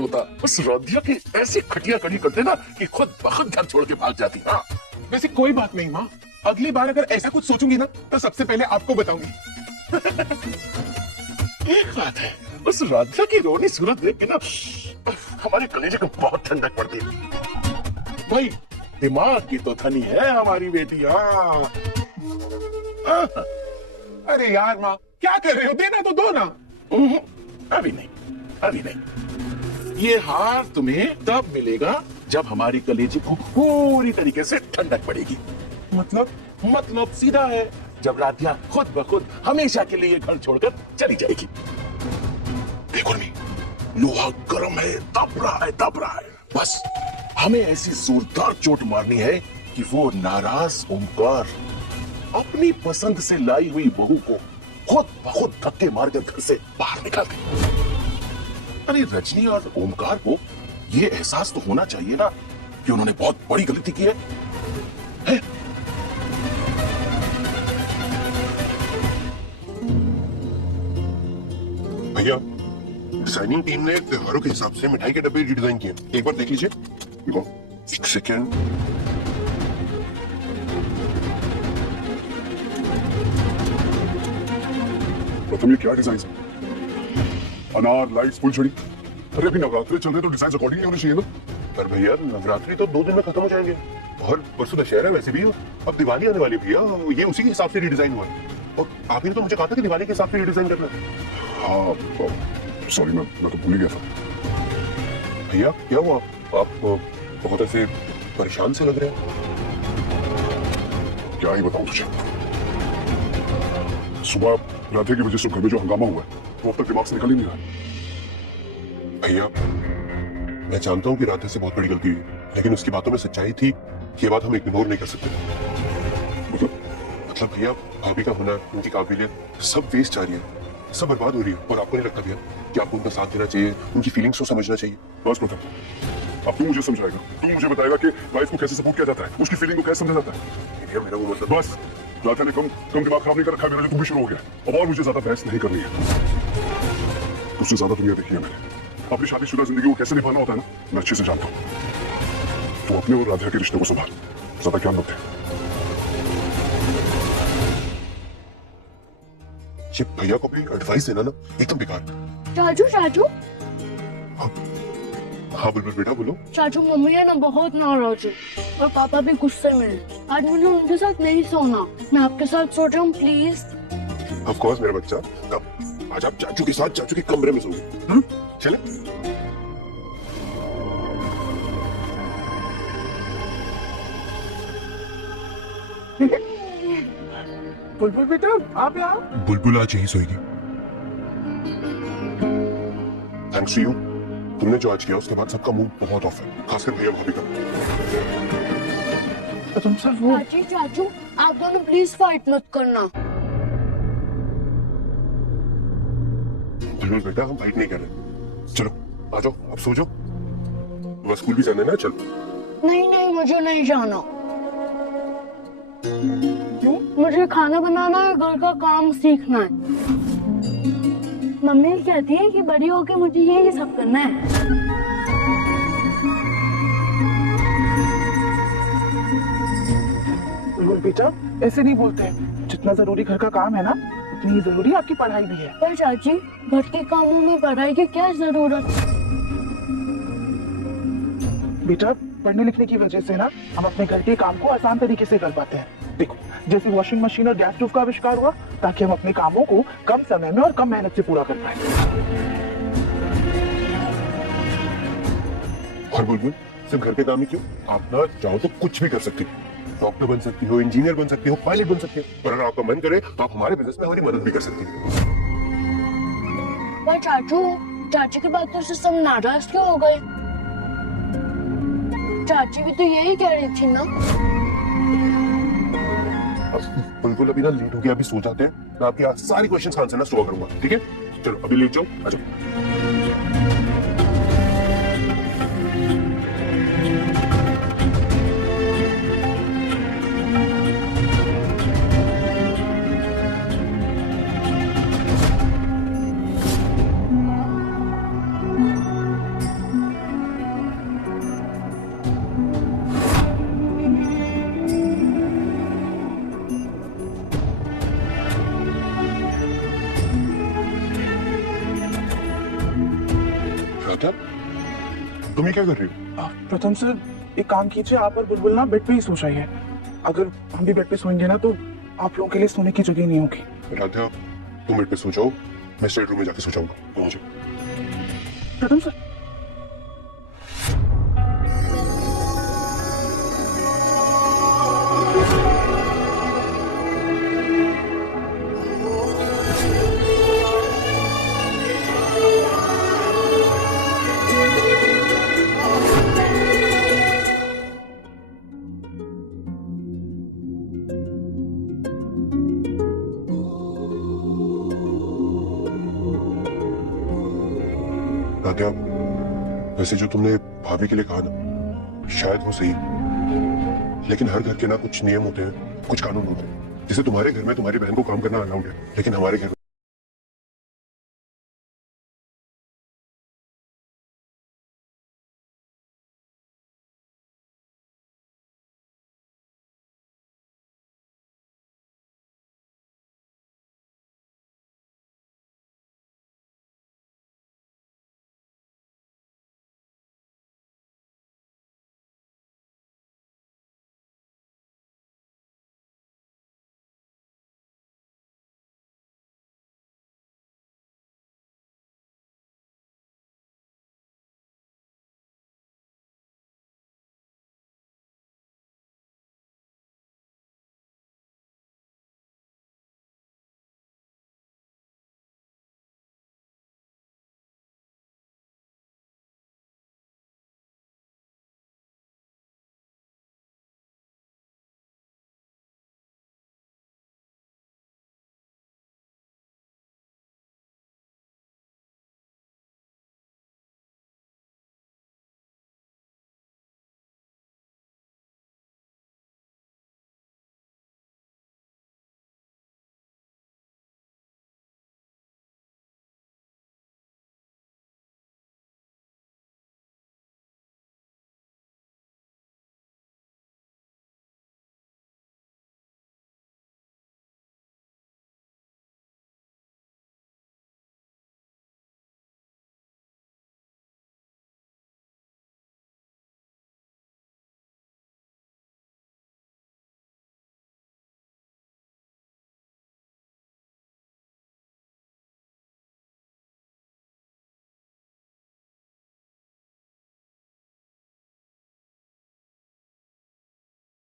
होता। उस राधिया की ऐसी खटिया कड़ी करते ना कि खुद बखुद घर छोड़ के भाग जाती। हाँ वैसे कोई बात नहीं माँ, अगली बार अगर ऐसा कुछ सोचूंगी ना तो सबसे पहले आपको बताऊंगी। एक बात है, उस राधिया की रोनी सूरत देख के ना हमारे कलेजे को बहुत ठंडक पड़ती है। भाई दिमाग की तो धनी है हमारी बेटी। हाँ अरे यार माँ क्या कर रहे हो, देना तो दो ना। अभी नहीं, अभी नहीं। ये हार तुम्हें तब मिलेगा जब हमारी कलेजे को पूरी तरीके से ठंडक पड़ेगी। मतलब सीधा है, जब राधिया खुद ब खुद हमेशा के लिए घर छोड़कर चली जाएगी। देखो नहीं, लोहा गर्म है, तप रहा है। बस हमें ऐसी जोरदार चोट मारनी है कि वो नाराज ओमकार अपनी पसंद से लाई हुई बहू को खुद ब खुद धक्के मारकर घर से बाहर निकाल दे। अरे रजनी और ओमकार को ये एहसास तो होना चाहिए ना कि उन्होंने बहुत बड़ी गलती की है? भैया डिजाइनिंग टीम ने त्योहारों के हिसाब से मिठाई के डब्बे रिडिजाइन किए, एक बार देख लीजिए। देखो एक सेकेंड। प्रथम ये क्या डिजाइन है? अनार, लाइट्स, फुलझड़ी। अरे अभी नवरात्रि चल रहे तो डिजाइन अकॉर्डिंगली होने चाहिए ना। पर भैया नवरात्रि तो 2 दिन में खत्म हो जाएंगे और परसों दशहरा वैसे भी, अब दिवाली आने वाली है भैया, ये उसी के हिसाब से रिडिजाइन हुआ है। और आप ही ने तो मुझे कहा था कि दिवाली के हिसाब से रिडिजाइन करना है। हाँ सॉरी, मैं तो भूल ही गया था। भैया क्या हुआ, आप बहुत ऐसे परेशान से लग रहे हैं। क्या ही बताऊं तुझे, सुबह राधे की वजह से घर में जो हंगामा हुआ है वो अब तक दिमाग से निकल ही नहीं रहा। भैया मैं जानता हूँ कि राधे से बहुत बड़ी गलती हुई, लेकिन उसकी बातों में सच्चाई थी, ये बात हम इग्नोर नहीं कर सकते। मतलब भैया भाभी का हुनर, उनकी काबिलियत सब वेस्ट जा रही है, सब बर्बाद हो रही है। और आपको नहीं लगता भैया कि आपको उनका साथ देना चाहिए, उनकी फीलिंग्स को समझना चाहिए? बस प्रथम, अब तू मुझे समझाएगा, तू मुझे बताएगा कि वाइफ को कैसे सपोर्ट किया जाता है, उसकी फीलिंग को कैसे समझा जाता है। भैया मेरा वो मतलब बस राधा ने कम दिमाग खराब नहीं कर रखा है मेरा, जो तू भी शुरू हो गया। अब और मुझे ज्यादा बहस नहीं करनी है। उससे ज्यादा दुनिया देखी है मैंने, अपनी शादीशुदा जिंदगी को कैसे निभाना होता है ना, मैं अच्छे से जानता हूँ। तो अपने और राधा के रिश्ते को संभाल, ज्यादा ज्ञान मत दे। ये भैया को भी एडवाइस देना ना एकदम बेकार। चाचू हाँ बुलबुल बेटा बोलो। चाचू मम्मी है ना बहुत नाराज है और पापा भी गुस्से में है। आज मुझे उनके साथ नहीं सोना, मैं आपके साथ सो रहा हूँ प्लीज। ऑफ कोर्स मेरा बच्चा, अब आज आप चाचू के साथ चाचू के कमरे में सोओगे। चले। बुलबुल बेटा आप यहाँ। बुलबुल आज यही सोएगी। थैंक्स टू यू, तुमने जो आज किया उसके बाद सबका मूड बहुत ऑफ है, खासकर भैया भाभी का। तो तुम सब वो चाचू आप दोनों प्लीज फाइट मत करना। बुलबुल बेटा हम फाइट नहीं कर रहे, चलो आ जाओ, अब सो जाओ। तुम्हें स्कूल भी जाना है ना, चलो। नहीं मुझे नहीं जाना। क्यों? मुझे खाना बनाना है, घर का काम सीखना है। मम्मी कहती है कि बड़ी होके मुझे यही सब करना है। बेटा ऐसे नहीं बोलते हैं, जितना जरूरी घर का काम है ना उतनी ही जरूरी आपकी पढ़ाई भी है। पर चाची घर के कामों में पढ़ाई की क्या जरूरत? बेटा पढ़ने लिखने की वजह से ना हम अपने घर के काम को आसान तरीके से कर पाते हैं। देखो जैसे वॉशिंग मशीन और गैस स्टोव का आविष्कार हुआ ताकि हम अपने कामों को कम समय में और कम मेहनत से पूरा कर पाए। और बुलबुल सिर्फ घर के काम ही क्यों, आप ना चाहो तो कुछ भी कर सकती हो, डॉक्टर बन सकती हो, इंजीनियर बन सकती हो, पायलट बन सकती हो, पर अगर आपका मन करे तो आप हमारे बिजनेस में हमारी मदद भी कर सकती हो। पर चाची की बातों से सब नाराज क्यों हो गए? चाची भी तो यही कह रही थी ना। बुलबुल अभी ना लेट हो गया, अभी सो जाते हैं, मैं आपकी सारी क्वेश्चंस का आंसर ना सुबह करूंगा, ठीक है? चलो अभी लेट जाओ, आ जाओ। राधा, तुम ये क्या कर रही हो? प्रथम सर, एक काम कीजिए, आप और बुलबुल ना बेड पे ही सो जाइए। अगर हम भी बेड पे सोएंगे ना तो आप लोगों के लिए सोने की जगह नहीं होगी। राधा, तुम बेड पे सो जाओ, मैं स्टेट रूम में जाके सो जाऊंगा। मुझे प्रथम सर, राधा, वैसे जो तुमने भाभी के लिए कहा ना, शायद वो सही, लेकिन हर घर के ना कुछ नियम होते हैं, कुछ कानून होते हैं। जैसे तुम्हारे घर में तुम्हारी बहन को काम करना अलाउड है, लेकिन हमारे घर में